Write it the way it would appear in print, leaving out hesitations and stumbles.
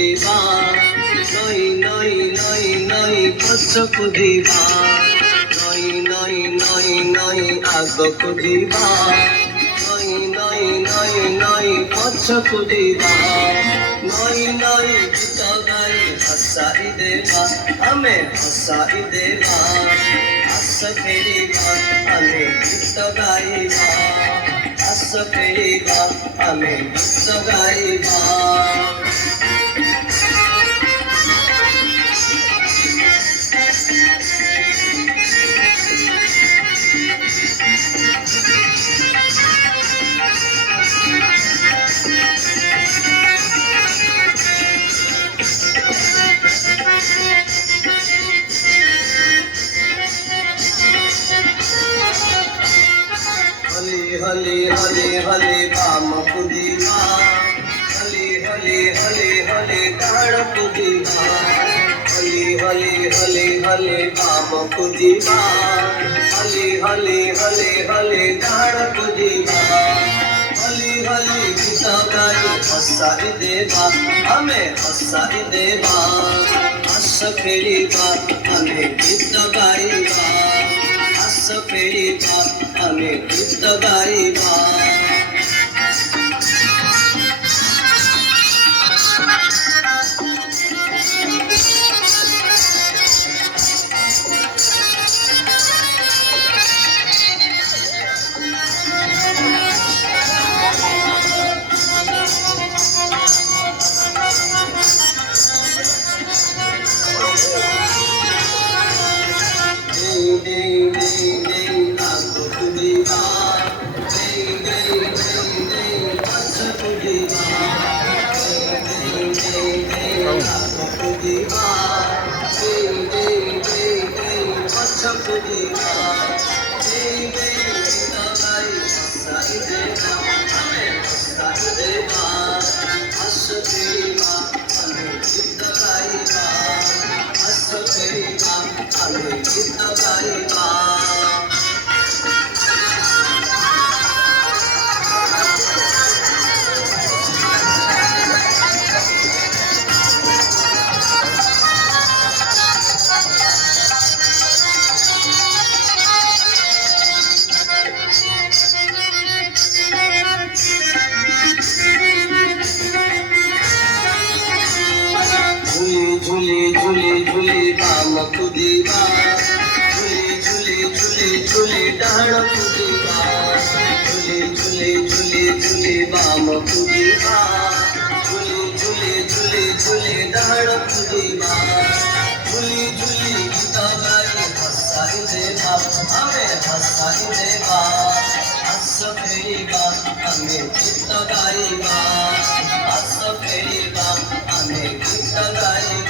দিবা নই নই নই নই পছকু দিবা নই নই নই নই আগকু দিবা নই নই নই নই পছকু দিবা নই নই গীত গাই হসাই দেবা ଆମେ ହସାଇ ଦେବା ଆସ ଫେରିବା ଆମେ ଗୀତ ଗାଇବା ଆସ ଫେରିବା ଆମେ ଗୀତ ଗାଇବା हली हली हली बाम कुदीवा हली हली हली हली डाण कुदीवा हली हली हली हली बाम कुदीवा हली हली हली हली डाण कुदीवा हली हली गीत गाई हसाई देवा हमें हसाई देवा हस फेरिवा हमें गीत गाइवा हस फेरिवा हमें गीत गाइवा झूली झूली झूली बाम कुदीवा झूली झूली झूली झूली डाण कुदीवा झूली झूली झूली झूली बाम कुदीवा झूली झूली झूली झूली डाण कुदीवा झूली झूली गीत गाई हसाई देवा हमें हसाई देवा हस फेरिवा हमें गीत गाइवा हस फेरिवा हमें गीत गाइवा